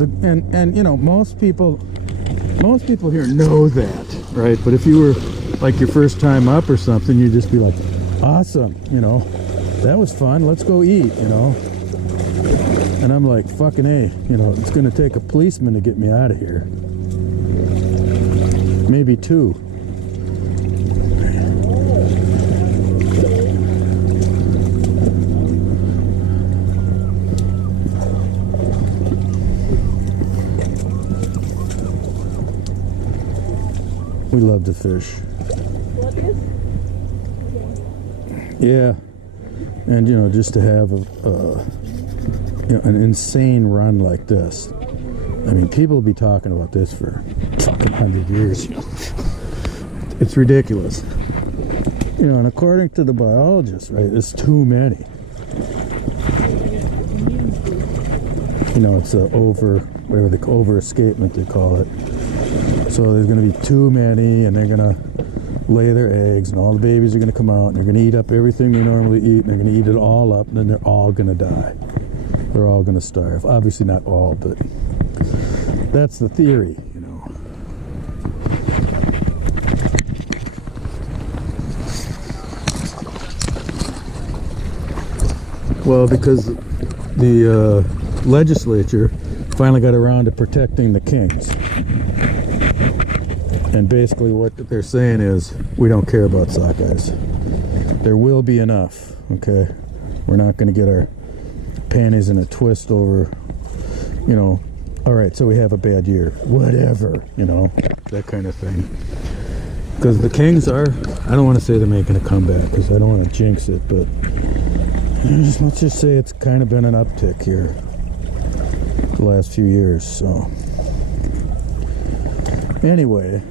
And you know, most people here know that, right? But if you were like your first time up or something, you'd just be like, awesome, you know, that was fun, let's go eat, you know. And I'm like, fucking A, you know, it's gonna take a policeman to get me out of here. Maybe two. We love to fish. Yeah, and you know, just to have you know, an insane run like this. I mean, people will be talking about this for fucking 100 years. It's ridiculous. You know, and according to the biologists, right, it's too many. You know, it's a whatever the over escapement they call it. So there's going to be too many, and they're going to lay their eggs, and all the babies are going to come out, and they're going to eat up everything they normally eat, and they're going to eat it all up, and then they're all going to die. They're all going to starve. Obviously not all, but that's the theory, you know. Well, because the legislature finally got around to protecting the kings. And basically what they're saying is, we don't care about sockeyes. There will be enough, okay? We're not going to get our panties in a twist over, you know, all right, so we have a bad year. Whatever, you know, that kind of thing. Because the kings are, I don't want to say they're making a comeback, because I don't want to jinx it, but let's just say it's kind of been an uptick here the last few years, so. Anyway,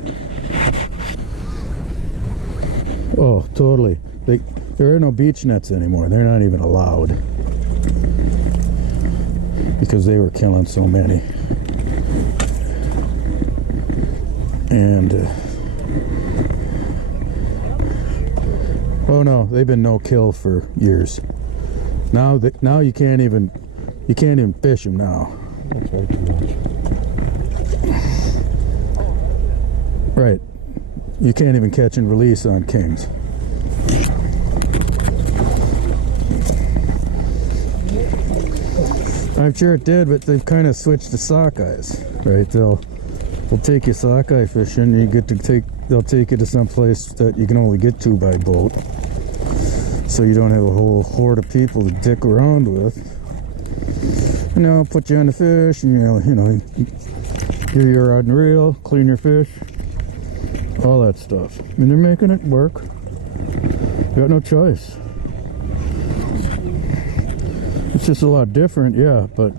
oh, totally. There are no beach nets anymore. They're not even allowed because they were killing so many. And oh no, they've been no kill for years. Now you can't even fish them now. Right. You can't even catch and release on kings. I'm sure it did, but they've kind of switched to sockeyes, right? They'll take you sockeye fishing, and they'll take you to some place that you can only get to by boat. So you don't have a whole horde of people to dick around with. You know, put you on the fish, and you know, give you a rod and reel, clean your fish. All that stuff. I mean, they're making it work. You got no choice. It's just a lot different, yeah, but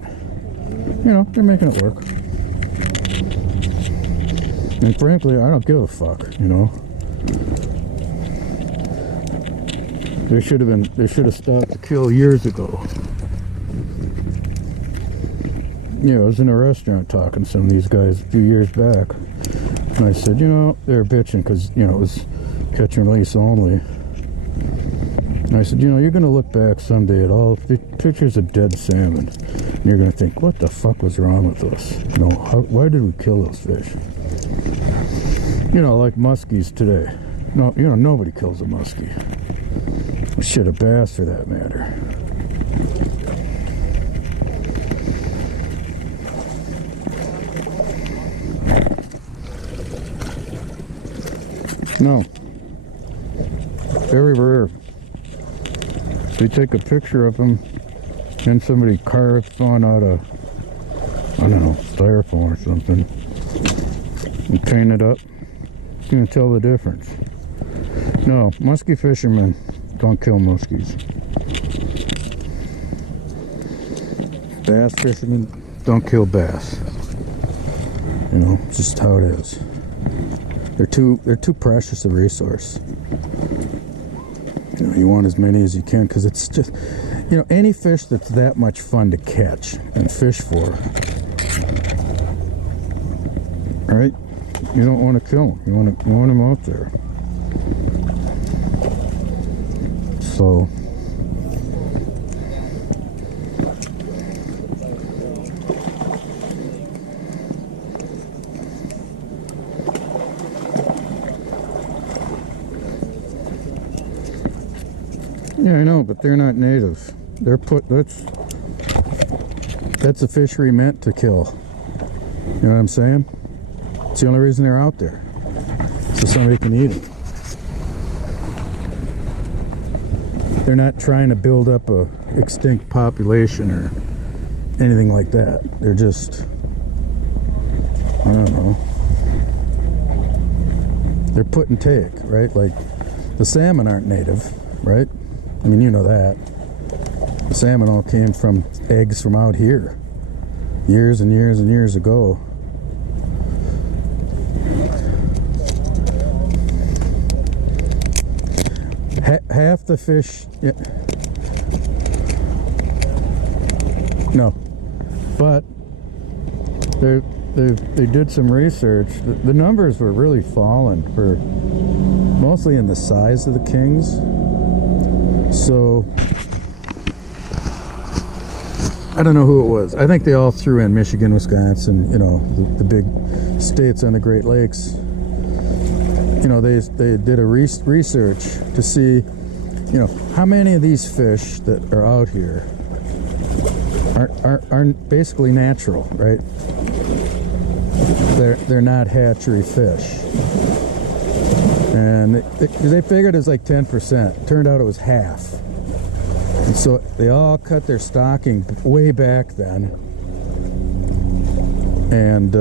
you know, they're making it work. And frankly, I don't give a fuck, you know. They should have stopped the kill years ago. Yeah, I was in a restaurant talking to some of these guys a few years back. And I said, you know, they're bitching because, you know, it was catch and release only. And I said, you know, you're going to look back someday at all the pictures of dead salmon. And you're going to think, what the fuck was wrong with us? You know, why did we kill those fish? You know, like muskies today. No, you know, nobody kills a muskie. Shit, a bass for that matter. No. Very rare. They take a picture of them, and somebody carves one out of, I don't know, styrofoam or something, and paint it up. You can tell the difference. No, muskie fishermen don't kill muskies. Bass fishermen don't kill bass. You know, just how it is. They're too precious a resource. You know, you want as many as you can because it's just, you know, any fish that's that much fun to catch and fish for, right? You don't want to kill them. You want them out there. So Yeah, I know, but they're not native. They're put. That's a fishery meant to kill. You know what I'm saying? It's the only reason they're out there, so somebody can eat them. They're not trying to build up a extinct population or anything like that. They're just, I don't know. They're put and take, right? Like the salmon aren't native, right? I mean, you know that. The salmon all came from eggs from out here years and years and years ago. Half the fish, yeah. No, but they did some research. The numbers were really falling for mostly in the size of the kings. So I don't know who it was. I think they all threw in Michigan, Wisconsin, you know, the big states on the Great Lakes. You know, they did a research to see, you know, how many of these fish that are out here aren't basically natural, right? They're not hatchery fish, and they figured it was like 10%. Turned out it was half, and so they all cut their stocking way back then, and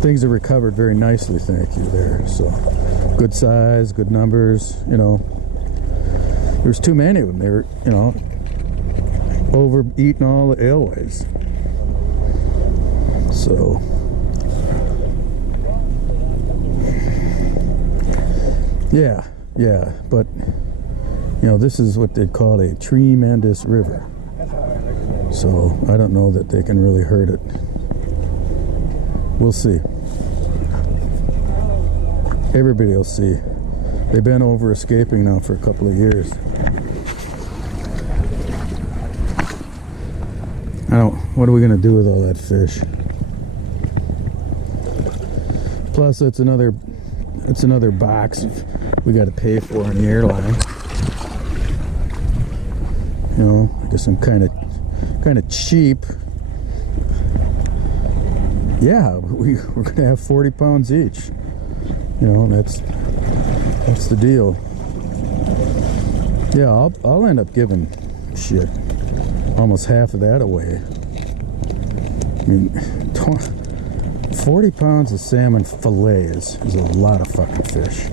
things have recovered very nicely, thank you there. So good size, good numbers, you know. There's too many of them. They were, you know, overeating all the aleways. So yeah, but you know, this is what they'd call a tremendous river. So I don't know that they can really hurt it. We'll see. Everybody will see. They've been over escaping now for a couple of years. What are we gonna do with all that fish? Plus, it's another box we got to pay for in the airline. You know, I guess I'm kind of cheap. Yeah, we're gonna have 40 pounds each. You know, that's the deal. Yeah, I'll end up giving shit almost half of that away. I mean, 40 pounds of salmon fillet is a lot of fucking fish.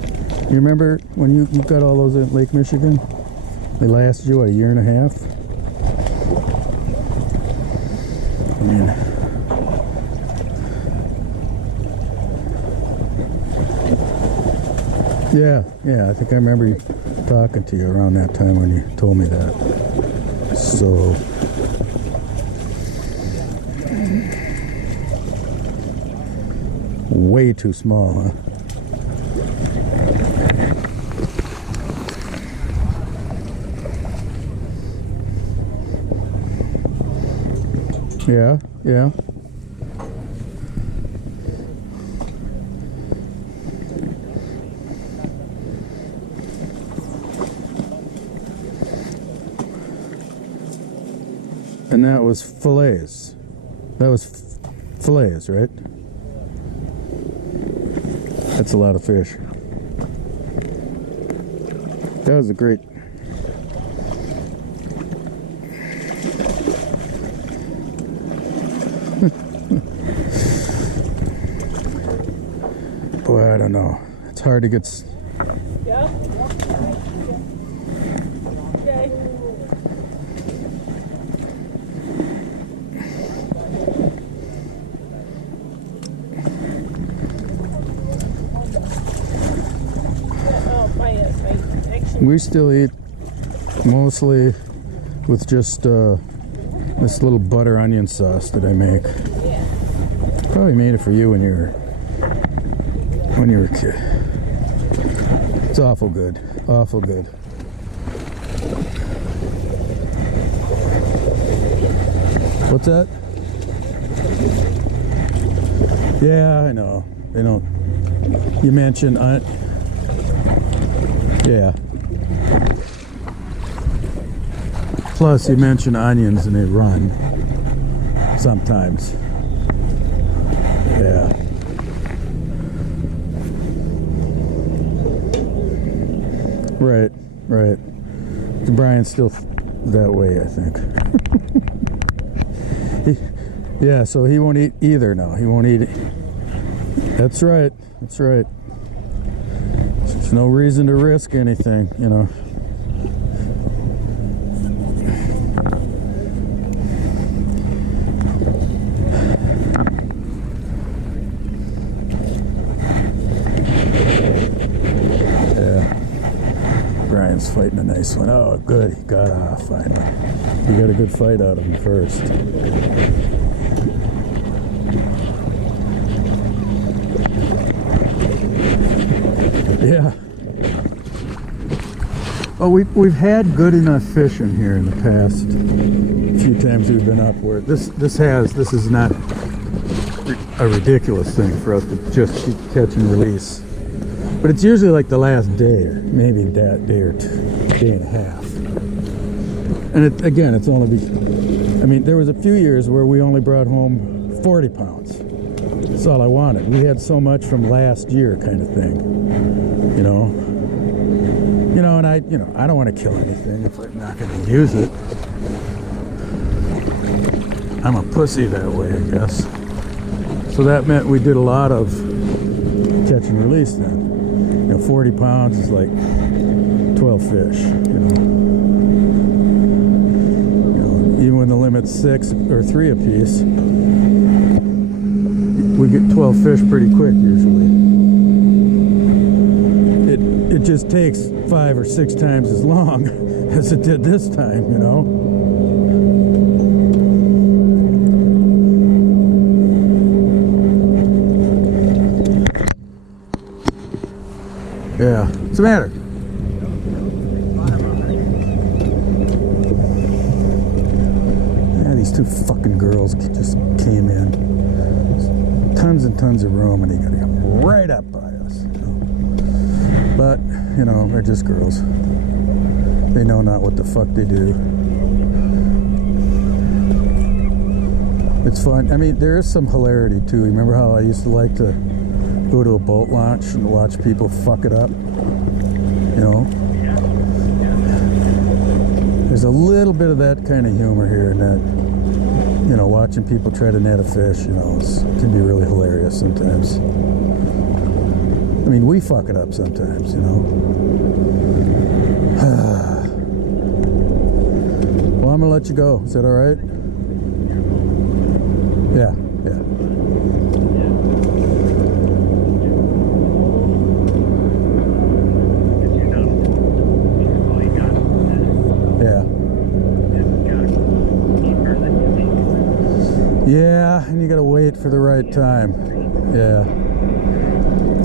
You remember when you got all those in Lake Michigan? They lasted you, what, a year and a half? I mean, yeah, I think I remember you talking to you around that time when you told me that. So way too small, huh? Yeah. And that was fillets. That was fillets, right? That's a lot of fish. That was a great... Boy, I don't know. It's hard to get... Yeah? Okay. We still eat mostly with just this little butter onion sauce that I make. Probably made it for you when you were a kid. It's awful good, awful good. What's that? Yeah, I know. They don't. You mentioned yeah. Plus, you mention onions and they run sometimes. Yeah. Right, right. Brian's still that way, I think. Yeah, so he won't eat either now. He won't eat it. That's right. That's right. There's no reason to risk anything, you know. Brian's fighting a nice one. Oh, good. He got off finally. He got a good fight out of him first. Yeah. Oh, we've had good enough fishing here in the past few times we've been up where this is not a ridiculous thing for us to just keep catch and release. But it's usually like the last day, or maybe that day or day and a half. And it's only, I mean, there was a few years where we only brought home 40 pounds. That's all I wanted. We had so much from last year, kind of thing. You know, and I don't want to kill anything if I'm not going to use it. I'm a pussy that way, I guess. So that meant we did a lot of catch and release then. 40 pounds is like 12 fish, even when the limit's 6 or 3 apiece, we get 12 fish pretty quick usually. It just takes 5 or 6 times as long as it did this time, Yeah. What's the matter? Yeah, these two fucking girls just came in. Tons and tons of room, and they gotta come right up by us. But, they're just girls. They know not what the fuck they do. It's fun. I mean, there is some hilarity, too. Remember how I used to like to go to a boat launch and watch people fuck it up, There's a little bit of that kind of humor here in that, watching people try to net a fish, can be really hilarious sometimes. I mean, we fuck it up sometimes, Well, I'm gonna let you go. Is that all right? Yeah, yeah. Yeah, and you gotta wait for the right time. Yeah.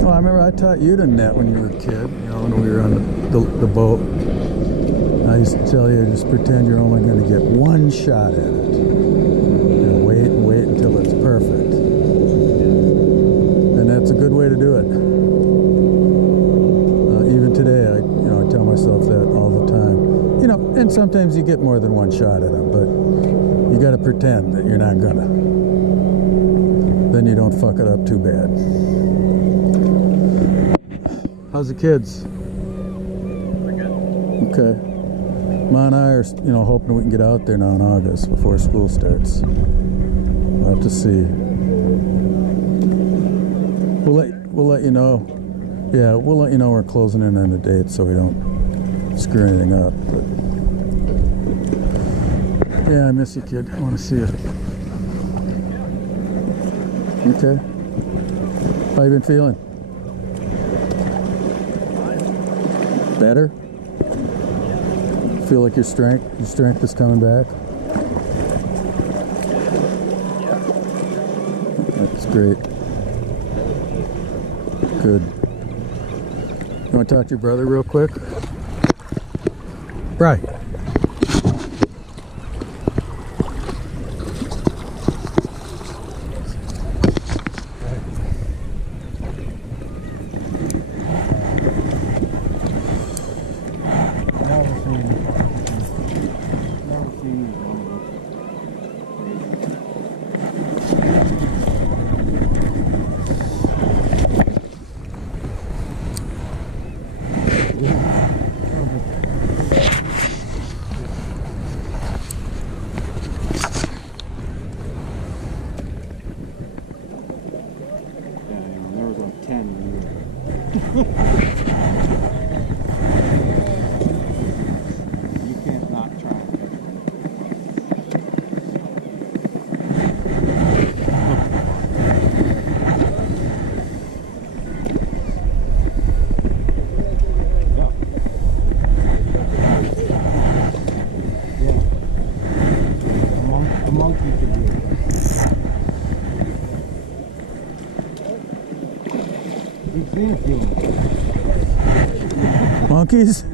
Well, I remember I taught you to net when you were a kid, when we were on the boat. I used to tell you, just pretend you're only going to get one shot at it. Wait and wait until it's perfect. And that's a good way to do it. Even today, I tell myself that all the time. And sometimes you get more than one shot at them, but you got to pretend that you're not gonna. Then you don't fuck it up too bad. How's the kids? We're good. Okay. Ma and I are, hoping we can get out there now in August before school starts. We'll have to see. We'll let you know. Yeah, we'll let you know we're closing in on the date so we don't screw anything up. But yeah, I miss you, kid. I want to see you. Okay. How you been feeling? Better? Feel like your strength is coming back? That's great. Good. You want to talk to your brother real quick? Right. You can't not try and catch one. Yeah. Yeah. A monkey could do it. We've seen a few of them. Monkeys?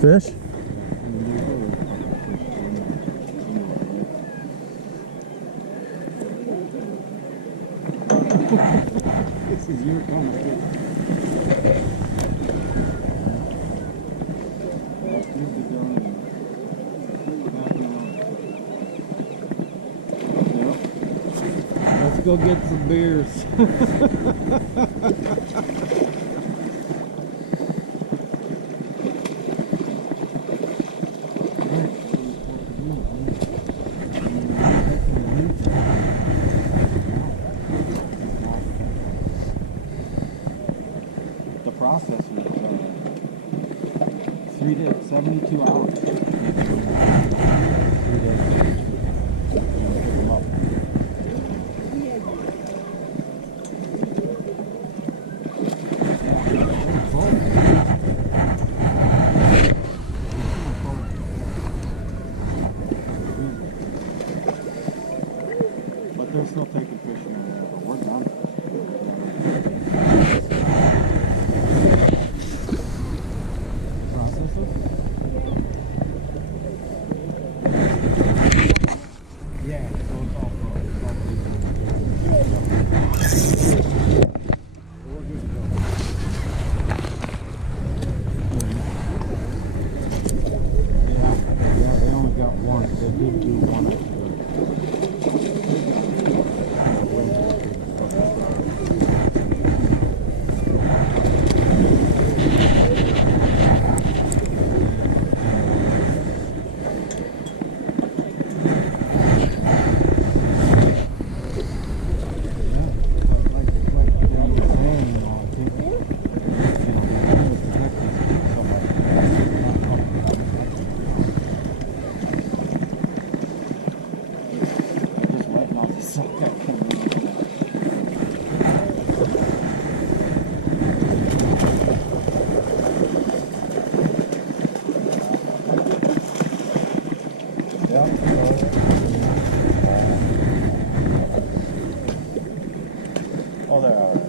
Fish? This is your kind of fish. Let's go get some beers. The process was 72 hours. 3 days. Pick 'em up. But they're still taking fish in there, but we're done. Processes? Yeah, so it's all Yeah, they only got one. They did do one extra. Oh, they're all right.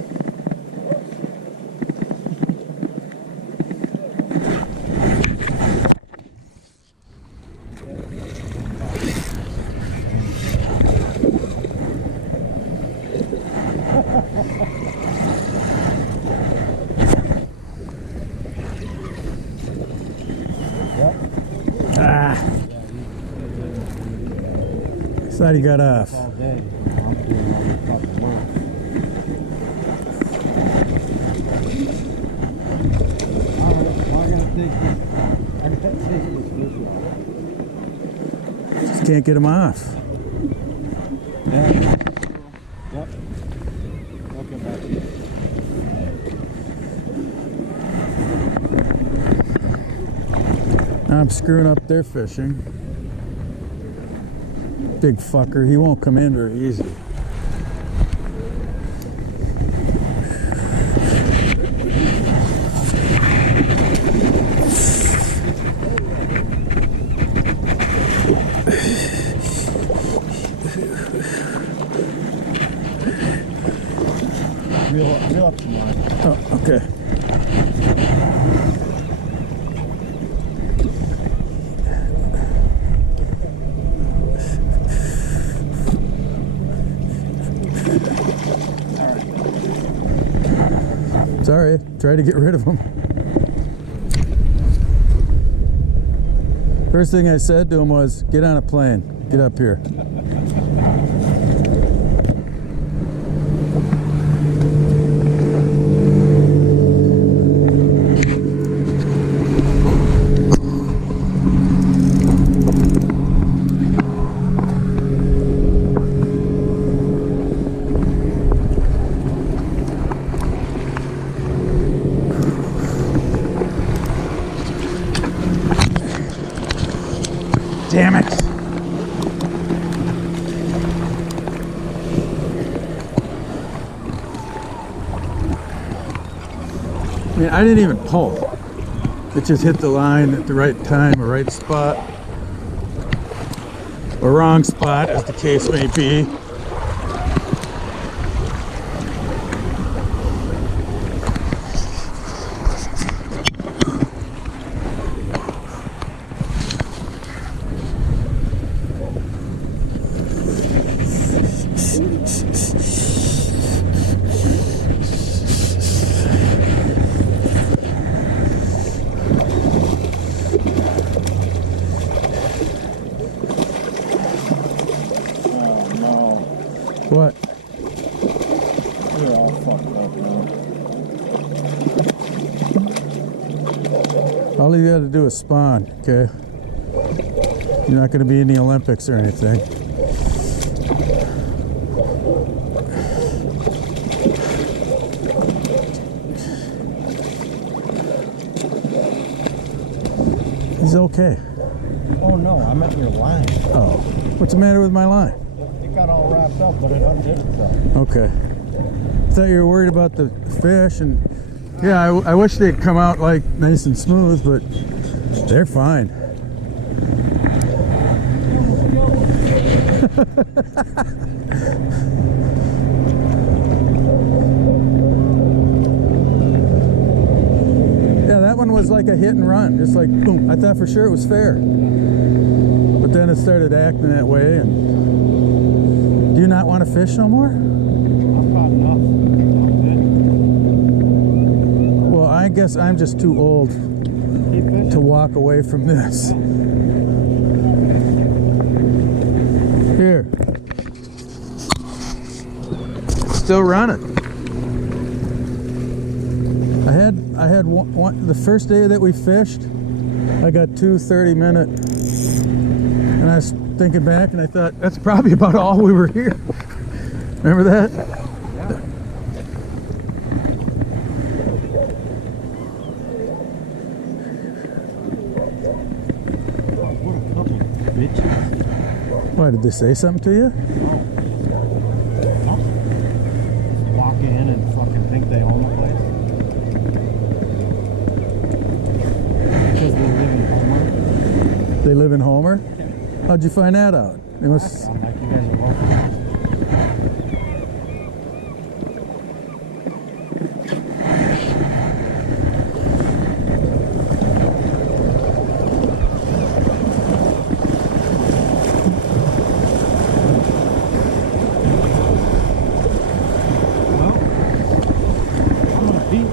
Ah! Thought he got off. All day. I'm doing all this fucking work. Alright, well, I gotta take this fish off. Just can't get him off. Yeah. Yep. Okay, back. I'm screwing up their fishing. Big fucker, he won't come in very easy. Reel up tomorrow. Oh, okay. Sorry, try to get rid of him. First thing I said to him was, get on a plane, get up here. damn it. I mean, I didn't even pull. It just hit the line at the right time or right spot. Or wrong spot, as the case may be. What? You're all fucked up now. All you gotta do is spawn, okay? You're not gonna be in the Olympics or anything. He's okay. Oh no, I meant your line. Oh, what's the matter with my line? It got all wrapped up, but it undid itself. Okay. I thought you were worried about the fish, and yeah, I wish they'd come out like nice and smooth, but they're fine. Yeah, that one was like a hit and run, just like boom. I thought for sure it was fair, but then it started acting that way. And do you not want to fish no more? I've got enough. Well, I guess I'm just too old Keep fishing. to walk away from this. Here. Still running. I had one the first day that we fished, I got 2 30-minute, and I was thinking back and I thought that's probably about all we were here. Remember that? Yeah. What a couple of bitches. Why, did they say something to you? No. Walk in and fucking think they own the place. Because they live in Homer. They live in Homer? How'd you find that out? They must. I'm like, you guys are local. Well, I'm gonna beat.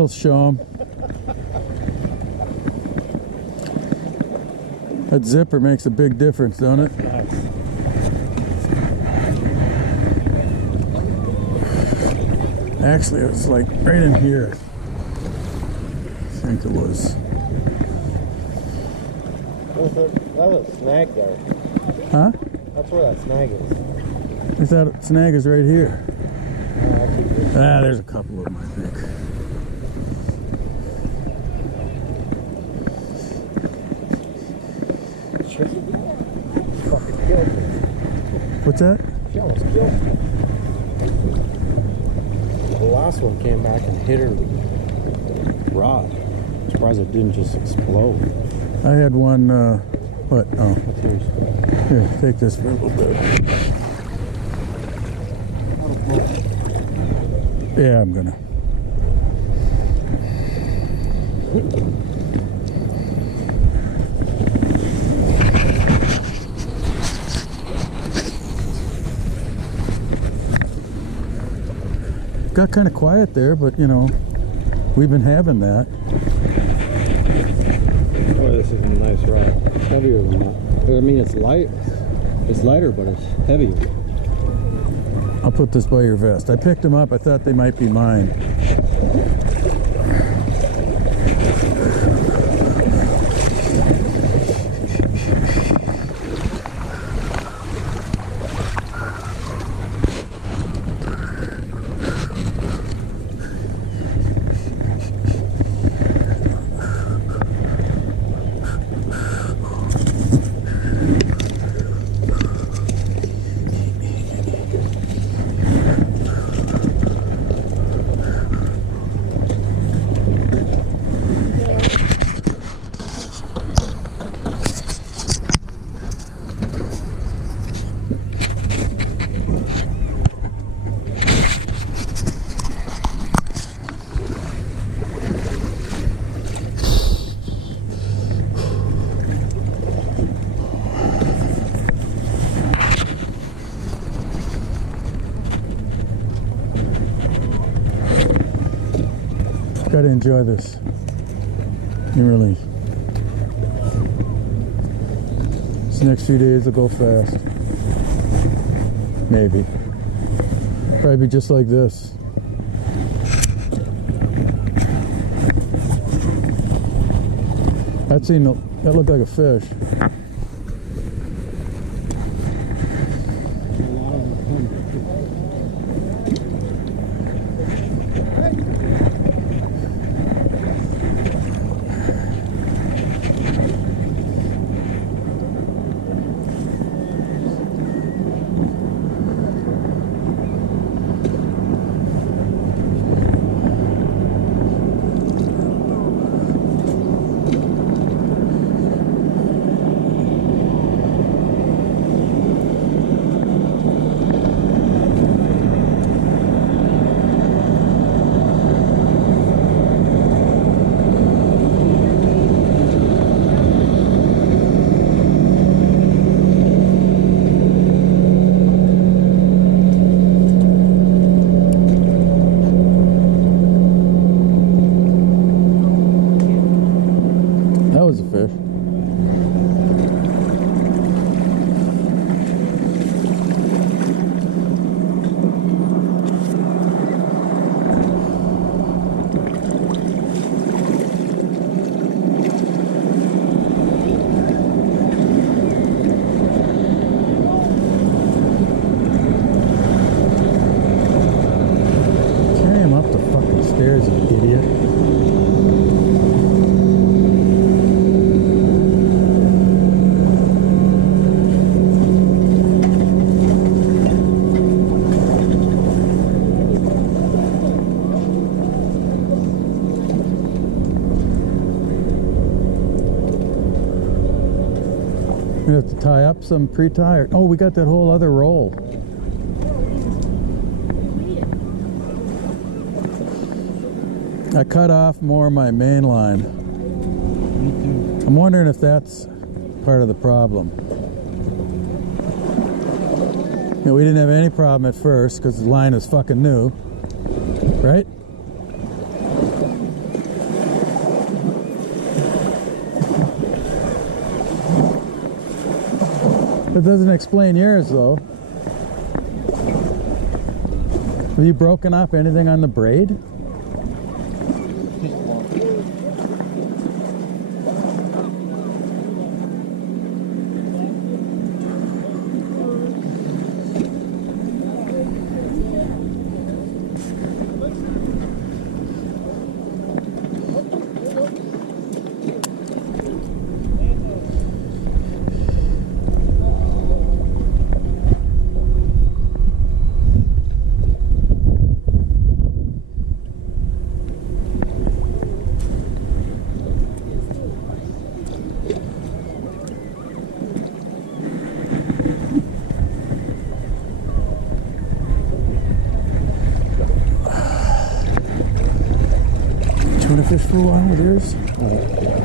That'll show them. That zipper makes a big difference, don't it? Nice. Actually, it was like right in here. I think it was. That's a snag there. Huh? That's where that snag is. I thought snag is right here. There's a couple of them, I think. Fucking killed me. What's that? She almost killed me. The last one came back and hit her rod. I'm surprised it didn't just explode. I had one, what? Oh, What's yours? here, take this for a little bit. Yeah, I'm gonna. Got kind of quiet there, but you know, we've been having that. Oh, this is a nice rod. It's heavier than that. I mean, it's light. It's lighter, but it's heavier. I'll put this by your vest. I picked them up. I thought they might be mine. Got to enjoy this. You really. These next few days will go fast. Maybe. Probably just like this. That looked like a fish. That was a fish. Carry him up the fucking stairs, you idiot. We have to tie up some pre-tie. Oh, we got that whole other roll. I cut off more of my main line. Me too. I'm wondering if that's part of the problem. You know, we didn't have any problem at first because the line was fucking new, right? It doesn't explain yours though. Have you broken off anything on the braid? Tuna fish for a while with yours?